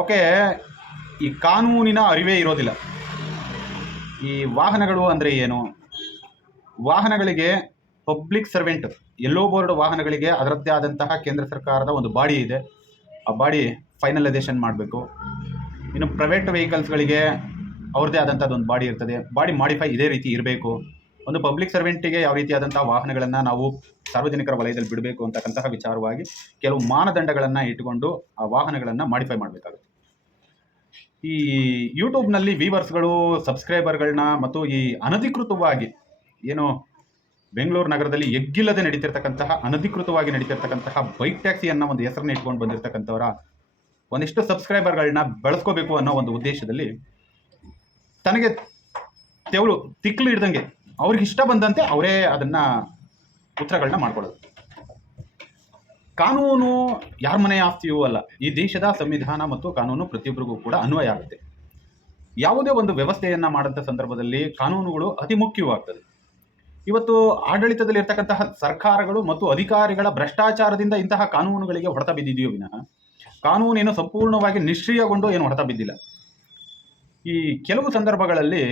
Okay, ಈ ಕಾನೂನಿನ ಅರಿವೇ ಇರೋದಿಲ್ಲ. ಈ ವಾಹನಗಳು ಅಂದರೆ ಏನು? ವಾಹನಗಳಿಗೆ ಪಬ್ಲಿಕ್ ಸರ್ವೆಂಟ್, ಎಲ್ಲೋ ಬೋರ್ಡ್ ವಾಹನಗಳಿಗೆ ಅದರದ್ದೇ ಆದಂತಹ ಕೇಂದ್ರ ಸರ್ಕಾರದ ಒಂದು ಬಾಡಿ ಇದೆ. ಆ ಬಾಡಿ ಫೈನಲೈಸೇಷನ್ ಮಾಡಬೇಕು. ಇನ್ನು ಪ್ರೈವೇಟ್ ವೆಹಿಕಲ್ಸ್ಗಳಿಗೆ ಅವ್ರದ್ದೇ ಆದಂಥದ್ದು ಒಂದು ಬಾಡಿ ಇರ್ತದೆ. ಬಾಡಿ ಮಾಡಿಫೈ ಇದೇ ರೀತಿ ಇರಬೇಕು. ಒಂದು ಪಬ್ಲಿಕ್ ಸರ್ವೆಂಟಿಗೆ ಯಾವ ರೀತಿಯಾದಂಥ ವಾಹನಗಳನ್ನು ನಾವು ಸಾರ್ವಜನಿಕರ ವಲಯದಲ್ಲಿ ಬಿಡಬೇಕು ಅಂತಕ್ಕಂತಹ ವಿಚಾರವಾಗಿ ಕೆಲವು ಮಾನದಂಡಗಳನ್ನು ಇಟ್ಟುಕೊಂಡು ಆ ವಾಹನಗಳನ್ನು ಮಾಡಿಫೈ ಮಾಡಬೇಕಾಗುತ್ತೆ. ಈ ಯೂಟ್ಯೂಬ್ನಲ್ಲಿ ವ್ಯೂವರ್ಸ್ಗಳು, ಸಬ್ಸ್ಕ್ರೈಬರ್ಗಳನ್ನ ಮತ್ತು ಈ ಅನಧಿಕೃತವಾಗಿ ಏನು ಬೆಂಗಳೂರು ನಗರದಲ್ಲಿ ಎಗ್ಗಿಲ್ಲದೆ ಅನಧಿಕೃತವಾಗಿ ನಡೀತಿರ್ತಕ್ಕಂತಹ ಬೈಕ್ ಟ್ಯಾಕ್ಸಿ ಅನ್ನೋ ಒಂದು ಹೆಸರನ್ನ ಇಟ್ಕೊಂಡು ಬಂದಿರತಕ್ಕಂಥವರ ಒಂದಿಷ್ಟು ಸಬ್ಸ್ಕ್ರೈಬರ್ಗಳನ್ನ ಬೆಳೆಸ್ಕೋಬೇಕು ಅನ್ನೋ ಒಂದು ಉದ್ದೇಶದಲ್ಲಿ ತನಗೆ ತಿಕ್ಲು ಹಿಡ್ದಂಗೆ ಅವ್ರಿಗೆ ಇಷ್ಟ ಬಂದಂತೆ ಅವರೇ ಅದನ್ನು ಉತ್ತರಗಳನ್ನ ಮಾಡ್ಕೊಳ್ಳೋದು. ಕಾನೂನು ಯಾರ ಮನೆಯ ಆಸ್ತಿಯೂ ಅಲ್ಲ. ಈ ದೇಶದ ಸಂವಿಧಾನ ಮತ್ತು ಕಾನೂನು ಪ್ರತಿಯೊಬ್ಬರಿಗೂ ಕೂಡ ಅನ್ವಯ ಆಗುತ್ತೆ. ಯಾವುದೇ ಒಂದು ವ್ಯವಸ್ಥೆಯನ್ನು ಮಾಡಿದ ಸಂದರ್ಭದಲ್ಲಿ ಕಾನೂನುಗಳು ಅತಿ ಮುಖ್ಯವಾಗ್ತದೆ. ಇವತ್ತು ಆಡಳಿತದಲ್ಲಿ ಇರ್ತಕ್ಕಂತಹ ಸರ್ಕಾರಗಳು ಮತ್ತು ಅಧಿಕಾರಿಗಳ ಭ್ರಷ್ಟಾಚಾರದಿಂದ ಇಂತಹ ಕಾನೂನುಗಳಿಗೆ ಹೊಡೆತ ಬಿದ್ದಿದೆಯೋ ವಿನಃ ಕಾನೂನೇನು ಸಂಪೂರ್ಣವಾಗಿ ನಿಷ್ಕ್ರಿಯಗೊಂಡು ಏನು ಹೊಡೆತ ಬಿದ್ದಿಲ್ಲ. ಈ ಕೆಲವು ಸಂದರ್ಭಗಳಲ್ಲಿ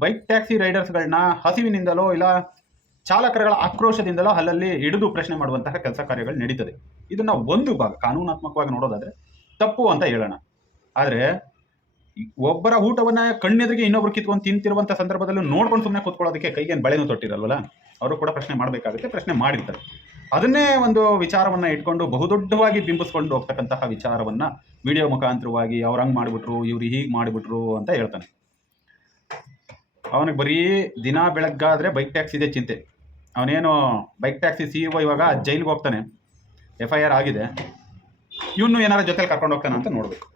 ಬೈಕ್ ಟ್ಯಾಕ್ಸಿ ರೈಡರ್ಸ್ಗಳನ್ನ ಹಸಿವಿನಿಂದಲೋ ಇಲ್ಲ ಚಾಲಕರುಗಳ ಆಕ್ರೋಶದಿಂದಲೋ ಅಲ್ಲಲ್ಲಿ ಹಿಡಿದು ಪ್ರಶ್ನೆ ಮಾಡುವಂತಹ ಕೆಲಸ ಕಾರ್ಯಗಳು ನಡೀತದೆ. ಇದನ್ನ ಒಂದು ಭಾಗ ಕಾನೂನಾತ್ಮಕವಾಗಿ ನೋಡೋದಾದ್ರೆ ತಪ್ಪು ಅಂತ ಹೇಳೋಣ. ಆದರೆ ಒಬ್ಬರ ಊಟವನ್ನ ಕಣ್ಣೆದುರಿಗೆ ಇನ್ನೊಬ್ರು ಕಿತ್ಕೊಂಡು ತಿಂತಿರುವಂಥ ಸಂದರ್ಭದಲ್ಲೂ ನೋಡ್ಕೊಂಡು ಸುಮ್ಮನೆ ಕೂತ್ಕೊಳ್ಳೋದಕ್ಕೆ ಕೈಗೇನು ಬಳೆನೂ ತೊಟ್ಟಿರಲ್ವಲ್ಲ, ಅವರು ಕೂಡ ಪ್ರಶ್ನೆ ಮಾಡಬೇಕಾಗುತ್ತೆ, ಪ್ರಶ್ನೆ ಮಾಡಿರ್ತಾರೆ. ಅದನ್ನೇ ಒಂದು ವಿಚಾರವನ್ನು ಇಟ್ಕೊಂಡು ಬಹುದೊಡ್ಡವಾಗಿ ಬಿಂಬಿಸ್ಕೊಂಡು ಹೋಗ್ತಕ್ಕಂತಹ ವಿಚಾರವನ್ನು ವಿಡಿಯೋ ಮುಖಾಂತರವಾಗಿ ಅವ್ರು ಹಂಗೆ ಮಾಡಿಬಿಟ್ರು, ಇವ್ರು ಹೀಗೆ ಮಾಡಿಬಿಟ್ರು ಅಂತ ಹೇಳ್ತಾನೆ. ಅವನಿಗೆ ಬರೀ ದಿನ ಬೆಳಗ್ಗಾದರೆ ಬೈಕ್ ಟ್ಯಾಕ್ಸಿದೆ ಚಿಂತೆ. ಅವನೇನು ಬೈಕ್ ಟ್ಯಾಕ್ಸಿ CEO ಇವಾಗ ಜೈಲಿಗೆ ಹೋಗ್ತಾನೆ, FIR ಆಗಿದೆ. ಇವನು ಏನಾರ ಜೊತೆಲಿ ಕರ್ಕೊಂಡು ಹೋಗ್ತಾನೆ ಅಂತ ನೋಡಬೇಕು.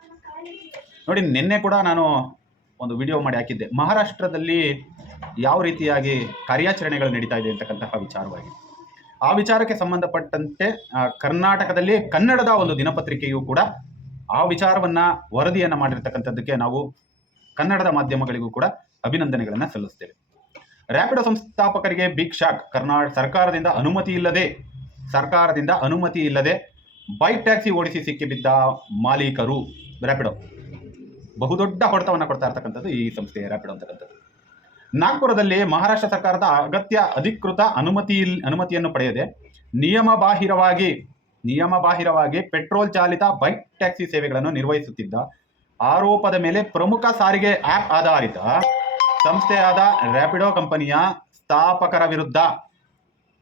ನೋಡಿ, ನಿನ್ನೆ ಕೂಡ ನಾನು ಒಂದು ವಿಡಿಯೋ ಮಾಡಿ ಹಾಕಿದ್ದೆ, ಮಹಾರಾಷ್ಟ್ರದಲ್ಲಿ ಯಾವ ರೀತಿಯಾಗಿ ಕಾರ್ಯಾಚರಣೆಗಳು ನಡೀತಾ ಇದೆ ಅಂತಕ್ಕಂತಹ ವಿಚಾರವಾಗಿ. ಆ ವಿಚಾರಕ್ಕೆ ಸಂಬಂಧಪಟ್ಟಂತೆ ಕರ್ನಾಟಕದಲ್ಲಿ ಕನ್ನಡದ ಒಂದು ದಿನಪತ್ರಿಕೆಯು ಕೂಡ ಆ ವಿಚಾರವನ್ನು ವರದಿಯನ್ನು ಮಾಡಿರ್ತಕ್ಕಂಥದ್ದಕ್ಕೆ ನಾವು ಕನ್ನಡದ ಮಾಧ್ಯಮಗಳಿಗೂ ಕೂಡ ಅಭಿನಂದನೆಗಳನ್ನು ಸಲ್ಲಿಸ್ತೇವೆ. ರ್ಯಾಪಿಡೋ ಸಂಸ್ಥಾಪಕರಿಗೆ ಬಿಗ್ ಶಾಕ್. ಸರ್ಕಾರದಿಂದ ಅನುಮತಿ ಇಲ್ಲದೆ ಬೈಕ್ ಟ್ಯಾಕ್ಸಿ ಓಡಿಸಿ ಸಿಕ್ಕಿಬಿದ್ದ ಮಾಲೀಕರು ರ್ಯಾಪಿಡೋ ಬಹುದೊಡ್ಡ ಹೊಡೆತವನ್ನು ಕೊಡ್ತಾ ಇರ್ತಕ್ಕಂಥದ್ದು ಈ ಸಂಸ್ಥೆ ರ್ಯಾಪಿಡೋ ಅಂತಕ್ಕಂಥದ್ದು. ನಾಗ್ಪುರದಲ್ಲಿ ಮಹಾರಾಷ್ಟ್ರ ಸರ್ಕಾರದ ಅಗತ್ಯ ಅಧಿಕೃತ ಅನುಮತಿಯನ್ನು ಪಡೆಯದೆ ನಿಯಮಬಾಹಿರವಾಗಿ ಪೆಟ್ರೋಲ್ ಚಾಲಿತ ಬೈಕ್ ಟ್ಯಾಕ್ಸಿ ಸೇವೆಗಳನ್ನು ನಿರ್ವಹಿಸುತ್ತಿದ್ದ ಆರೋಪದ ಮೇಲೆ ಪ್ರಮುಖ ಸಾರಿಗೆ ಆ್ಯಪ್ ಆಧಾರಿತ ಸಂಸ್ಥೆಯಾದ ರ್ಯಾಪಿಡೋ ಕಂಪನಿಯ ಸ್ಥಾಪಕರ ವಿರುದ್ಧ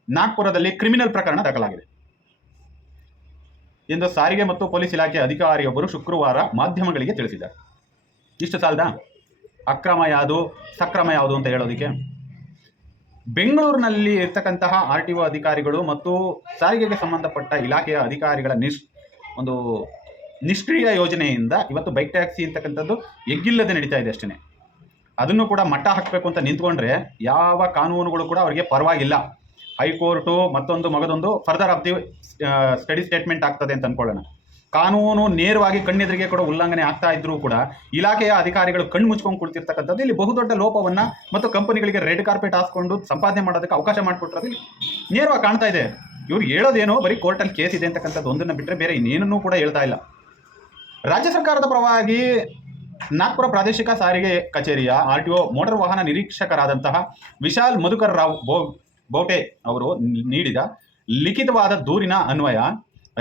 ನಾಗ್ಪುರದಲ್ಲಿ ಕ್ರಿಮಿನಲ್ ಪ್ರಕರಣ ದಾಖಲಾಗಿದೆ ಎಂದು ಸಾರಿಗೆ ಮತ್ತು ಪೊಲೀಸ್ ಇಲಾಖೆ ಅಧಿಕಾರಿಯೊಬ್ಬರು ಶುಕ್ರವಾರ ಮಾಧ್ಯಮಗಳಿಗೆ ತಿಳಿಸಿದ್ದಾರೆ. ಇಷ್ಟು ಸಾಲದ ಅಕ್ರಮ ಯಾವುದು ಸಕ್ರಮ ಯಾವುದು ಅಂತ ಹೇಳೋದಕ್ಕೆ? ಬೆಂಗಳೂರಿನಲ್ಲಿ ಇರ್ತಕ್ಕಂತಹ RTO ಅಧಿಕಾರಿಗಳು ಮತ್ತು ಸಾರಿಗೆಗೆ ಸಂಬಂಧಪಟ್ಟ ಇಲಾಖೆಯ ಅಧಿಕಾರಿಗಳ ಒಂದು ನಿಷ್ಕ್ರಿಯ ಯೋಜನೆಯಿಂದ ಇವತ್ತು ಬೈಕ್ ಟ್ಯಾಕ್ಸಿ ಅಂತಕ್ಕಂಥದ್ದು ಎಗ್ಗಿಲ್ಲದೆ ನಡೀತಾ ಇದೆ ಅಷ್ಟೇ. ಅದನ್ನು ಕೂಡ ಮಟ್ಟ ಹಾಕಬೇಕು ಅಂತ ನಿಂತ್ಕೊಂಡ್ರೆ ಯಾವ ಕಾನೂನುಗಳು ಕೂಡ ಅವರಿಗೆ ಪರವಾಗಿಲ್ಲ. ಹೈಕೋರ್ಟು ಮಗದೊಂದು further of the study statement ಆಗ್ತದೆ ಅಂತ ಅಂದ್ಕೊಳ್ಳೋಣ. ಕಾನೂನು ನೇರವಾಗಿ ಕಣ್ಣೆದುರಿಗೆ ಕೂಡ ಉಲ್ಲಂಘನೆ ಆಗ್ತಾ ಇದ್ರೂ ಕೂಡ ಇಲಾಖೆಯ ಅಧಿಕಾರಿಗಳು ಕಣ್ಣು ಮುಚ್ಕೊಂಡು ಕುಳಿತಿರ್ತಕ್ಕಂಥದ್ದು ಇಲ್ಲಿ ಬಹುದೊಡ್ಡ ಲೋಪವನ್ನು ಮತ್ತು ಕಂಪನಿಗಳಿಗೆ ರೆಡ್ ಕಾರ್ಪೆಟ್ ಹಾಸ್ಕೊಂಡು ಸಂಪಾದನೆ ಮಾಡೋದಕ್ಕೆ ಅವಕಾಶ ಮಾಡಿಕೊಟ್ಟಿರೋದು ನೇರವಾಗಿ ಕಾಣ್ತಾ ಇದೆ. ಇವ್ರು ಹೇಳೋದೇನೋ ಬರೀ ಕೋರ್ಟಲ್ಲಿ ಕೇಸ್ ಇದೆ ಅಂತಕ್ಕಂಥದ್ದು ಒಂದನ್ನು ಬಿಟ್ಟರೆ ಬೇರೆ ಇನ್ನೇನನ್ನೂ ಕೂಡ ಹೇಳ್ತಾ ಇಲ್ಲ. ರಾಜ್ಯ ಸರ್ಕಾರದ ಪರವಾಗಿ ನಾಗ್ಪುರ ಪ್ರಾದೇಶಿಕ ಸಾರಿಗೆ ಕಚೇರಿಯ RTO ಮೋಟಾರ್ ವಾಹನ ನಿರೀಕ್ಷಕರಾದಂತಹ ವಿಶಾಲ್ ಮಧುಕರ್ ರಾವ್ ಬೋಟೆ ಅವರು ನೀಡಿದ ಲಿಖಿತವಾದ ದೂರಿನ ಅನ್ವಯ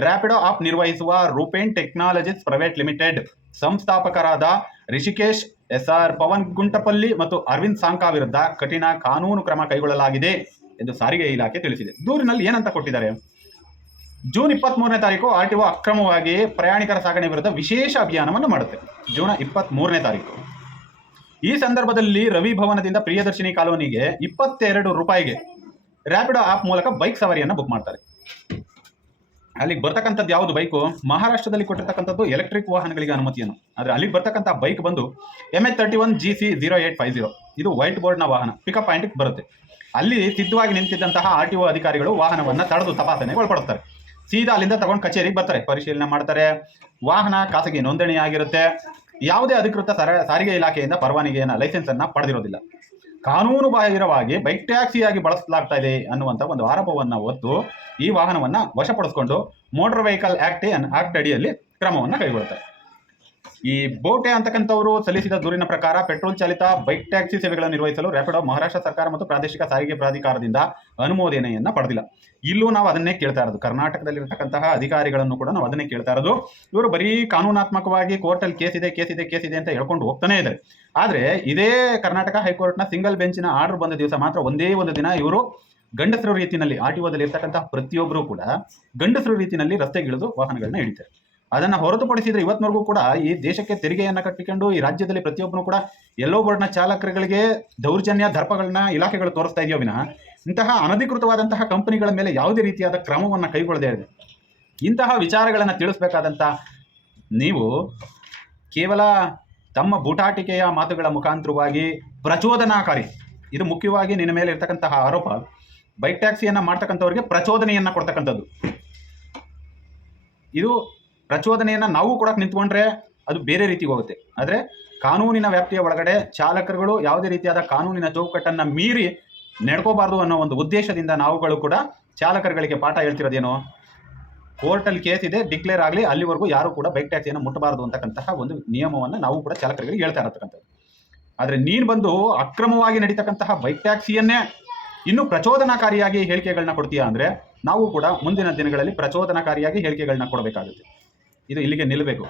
ರ್ಯಾಪಿಡೋ ಆಪ್ ನಿರ್ವಹಿಸುವ ರೂಪೇನ್ ಟೆಕ್ನಾಲಜೀಸ್ ಪ್ರೈವೇಟ್ ಲಿಮಿಟೆಡ್ ಸಂಸ್ಥಾಪಕರಾದ ರಿಷಿಕೇಶ್ SR, ಪವನ್ ಗುಂಟಪಲ್ಲಿ ಮತ್ತು ಅರವಿಂದ್ ಸಾಂಕಾ ವಿರುದ್ಧ ಕಠಿಣ ಕಾನೂನು ಕ್ರಮ ಕೈಗೊಳ್ಳಲಾಗಿದೆ ಎಂದು ಸಾರಿಗೆ ಇಲಾಖೆ ತಿಳಿಸಿದೆ. ದೂರಿನಲ್ಲಿ ಏನಂತ ಕೊಟ್ಟಿದ್ದಾರೆ? ಜೂನ್ 23ನೇ ತಾರೀಕು RTO ಅಕ್ರಮವಾಗಿ ಪ್ರಯಾಣಿಕರ ಸಾಗಣೆ ವಿರುದ್ಧ ವಿಶೇಷ ಅಭಿಯಾನವನ್ನು ಮಾಡುತ್ತೆ. ಜೂನ್ 23ನೇ ತಾರೀಕು ಈ ಸಂದರ್ಭದಲ್ಲಿ ರವಿ ಭವನದಿಂದ ಪ್ರಿಯದರ್ಶಿನಿ ಕಾಲೋನಿಗೆ 22 ರೂಪಾಯಿಗೆ ರ್ಯಾಪಿಡೋ ಆಪ್ ಮೂಲಕ ಬೈಕ್ ಸವಾರಿಯನ್ನು ಬುಕ್ ಮಾಡ್ತಾರೆ. ಅಲ್ಲಿಗೆ ಬರ್ತಕ್ಕಂಥದ್ದು ಯಾವುದು ಬೈಕು? ಮಹಾರಾಷ್ಟ್ರದಲ್ಲಿ ಕೊಟ್ಟಿರ್ತಕ್ಕಂಥದ್ದು ಎಲೆಕ್ಟ್ರಿಕ್ ವಾಹನಗಳಿಗೆ ಅನುಮತಿಯನ್ನು. ಆದರೆ ಅಲ್ಲಿಗೆ ಬರ್ತಕ್ಕಂಥ ಬೈಕ್ ಬಂದು MH31 GC 0850. ಇದು ವೈಟ್ ಬೋರ್ಡ್ನ ವಾಹನ. ಪಿಕಪ್ ಪಾಯಿಂಟ್ಗೆ ಬರುತ್ತೆ. ಅಲ್ಲಿ ಸಿದ್ಧವಾಗಿ ನಿಂತಿದ್ದಂತಹ RTO ಅಧಿಕಾರಿಗಳು ವಾಹನವನ್ನು ತಡೆದು ತಪಾಸಣೆಗೆ ಒಳಪಡಿಸ್ತಾರೆ. ಸೀದಾ ಅಲ್ಲಿಂದ ತಗೊಂಡು ಕಚೇರಿಗೆ ಬರ್ತಾರೆ, ಪರಿಶೀಲನೆ ಮಾಡ್ತಾರೆ. ವಾಹನ ಖಾಸಗಿ ನೋಂದಣಿ ಆಗಿರುತ್ತೆ. ಯಾವುದೇ ಅಧಿಕೃತ ಸಾರಿಗೆ ಇಲಾಖೆಯಿಂದ ಪರವಾನಗಿಯನ್ನು ಲೈಸೆನ್ಸನ್ನು ಪಡೆದಿರೋದಿಲ್ಲ. ಕಾನೂನು ಬಾಹಿರವಾಗಿ ಬೈಕ್ ಟ್ಯಾಕ್ಸಿಯಾಗಿ ಬಳಸಲಾಗ್ತಾ ಇದೆ ಅನ್ನುವಂಥ ಒಂದು ಆರೋಪವನ್ನು ಹೊತ್ತು ಈ ವಾಹನವನ್ನು ವಶಪಡಿಸಿಕೊಂಡು ಮೋಟಾರ್ ವೆಹಿಕಲ್ ಆಕ್ಟ್ ಅಡಿಯಲ್ಲಿ ಕ್ರಮವನ್ನು ಕೈಗೊಳ್ಳುತ್ತಾರೆ. ಈ ಬೋಟೆ ಅಂತಕ್ಕಂಥವರು ಸಲ್ಲಿಸಿದ ದೂರಿನ ಪ್ರಕಾರ ಪೆಟ್ರೋಲ್ ಚಾಲಿತ ಬೈಕ್ ಟ್ಯಾಕ್ಸಿ ಸೇವೆಗಳನ್ನು ನಿರ್ವಹಿಸಲು ರ್ಯಾಪಿಡೋ ಮಹಾರಾಷ್ಟ್ರ ಸರ್ಕಾರ ಮತ್ತು ಪ್ರಾದೇಶಿಕ ಸಾರಿಗೆ ಪ್ರಾಧಿಕಾರದಿಂದ ಅನುಮೋದನೆಯನ್ನ ಪಡೆದಿಲ್ಲ. ಇಲ್ಲೂ ನಾವು ಅದನ್ನೇ ಕೇಳ್ತಾ ಇರೋದು. ಕರ್ನಾಟಕದಲ್ಲಿರತಕ್ಕಂತಹ ಅಧಿಕಾರಿಗಳನ್ನು ಕೂಡ ನಾವು ಅದನ್ನೇ ಕೇಳ್ತಾ ಇರೋದು. ಇವರು ಬರೀ ಕಾನೂನಾತ್ಮಕವಾಗಿ ಕೋರ್ಟಲ್ಲಿ ಕೇಸ್ ಇದೆ ಅಂತ ಹೇಳ್ಕೊಂಡು ಹೋಗ್ತಾನೆ ಇದ್ದಾರೆ. ಆದರೆ ಇದೇ ಕರ್ನಾಟಕ ಹೈಕೋರ್ಟ್ನ ಸಿಂಗಲ್ ಬೆಂಚಿನ ಆರ್ಡರ್ ಬಂದ ದಿವಸ ಮಾತ್ರ ಒಂದೇ ಒಂದು ದಿನ ಇವರು ಗಂಡಸರ ರೀತಿಯಲ್ಲಿ ಆರ್ಟಿಒದಲ್ಲಿ ಇರ್ತಕ್ಕಂತಹ ಪ್ರತಿಯೊಬ್ಬರು ಕೂಡ ಗಂಡಸರ ರೀತಿಯಲ್ಲಿ ರಸ್ತೆಗಿಳಿದು ವಾಹನಗಳನ್ನ ಹಿಡಿತಾರೆ. ಅದನ್ನು ಹೊರತುಪಡಿಸಿದ್ರೆ ಇವತ್ತಿನವರೆಗೂ ಕೂಡ ಈ ದೇಶಕ್ಕೆ ತೆರಿಗೆಯನ್ನು ಕಟ್ಟಿಕೊಂಡು ಈ ರಾಜ್ಯದಲ್ಲಿ ಪ್ರತಿಯೊಬ್ಬರು ಕೂಡ ಎಲ್ಲೋ ಬೋರ್ಡ್ನ ಚಾಲಕರುಗಳಿಗೆ ದೌರ್ಜನ್ಯ ದರ್ಪಗಳನ್ನ ಇಲಾಖೆಗಳು ತೋರಿಸ್ತಾ ಇದೆಯೋ ವಿನಃ ಇಂತಹ ಅನಧಿಕೃತವಾದಂತಹ ಕಂಪನಿಗಳ ಮೇಲೆ ಯಾವುದೇ ರೀತಿಯಾದ ಕ್ರಮವನ್ನು ಕೈಗೊಳ್ಳದೇ ಇದೆ. ಇಂತಹ ವಿಚಾರಗಳನ್ನು ತಿಳಿಸ್ಬೇಕಾದಂಥ ನೀವು ಕೇವಲ ತಮ್ಮ ಬೂಟಾಟಿಕೆಯ ಮಾತುಗಳ ಮುಖಾಂತರವಾಗಿ ಪ್ರಚೋದನಾಕಾರಿ, ಇದು ಮುಖ್ಯವಾಗಿ ನಿನ್ನ ಮೇಲೆ ಇರ್ತಕ್ಕಂತಹ ಆರೋಪ, ಬೈಕ್ ಟ್ಯಾಕ್ಸಿಯನ್ನು ಮಾಡ್ತಕ್ಕಂಥವ್ರಿಗೆ ಪ್ರಚೋದನೆಯನ್ನು ಕೊಡ್ತಕ್ಕಂಥದ್ದು. ಇದು ಪ್ರಚೋದನೆಯನ್ನು ನಾವು ಕೂಡ ನಿಂತ್ಕೊಂಡ್ರೆ ಅದು ಬೇರೆ ರೀತಿಗೆ ಹೋಗುತ್ತೆ. ಆದರೆ ಕಾನೂನಿನ ವ್ಯಾಪ್ತಿಯ ಒಳಗಡೆ ಚಾಲಕರುಗಳು ಯಾವುದೇ ರೀತಿಯಾದ ಕಾನೂನಿನ ಚೌಕಟ್ಟನ್ನು ಮೀರಿ ನಡ್ಕೋಬಾರ್ದು ಅನ್ನೋ ಒಂದು ಉದ್ದೇಶದಿಂದ ನಾವುಗಳು ಕೂಡ ಚಾಲಕರುಗಳಿಗೆ ಪಾಠ ಹೇಳ್ತಿರೋದೇನು, ಕೋರ್ಟಲ್ಲಿ ಕೇಸ್ ಇದೆ ಡಿಕ್ಲೇರ್ ಆಗಲಿ ಅಲ್ಲಿವರೆಗೂ ಯಾರು ಕೂಡ ಬೈಕ್ ಟ್ಯಾಕ್ಸಿಯನ್ನು ಮುಟ್ಟಬಾರ್ದು ಅಂತಕ್ಕಂತಹ ಒಂದು ನಿಯಮವನ್ನು ನಾವು ಕೂಡ ಚಾಲಕರಿಗೆ ಹೇಳ್ತಾ ಇರತಕ್ಕಂಥದ್ದು. ಆದರೆ ನೀನು ಬಂದು ಅಕ್ರಮವಾಗಿ ನಡೀತಕ್ಕಂತಹ ಬೈಕ್ ಟ್ಯಾಕ್ಸಿಯನ್ನೇ ಇನ್ನೂ ಪ್ರಚೋದನಾಕಾರಿಯಾಗಿ ಹೇಳಿಕೆಗಳನ್ನ ಕೊಡ್ತೀಯಾ ಅಂದರೆ ನಾವು ಕೂಡ ಮುಂದಿನ ದಿನಗಳಲ್ಲಿ ಪ್ರಚೋದನಾಕಾರಿಯಾಗಿ ಹೇಳಿಕೆಗಳನ್ನ ಕೊಡಬೇಕಾಗುತ್ತೆ. ಇದು ಇಲ್ಲಿಗೆ ನಿಲ್ಲಬೇಕು.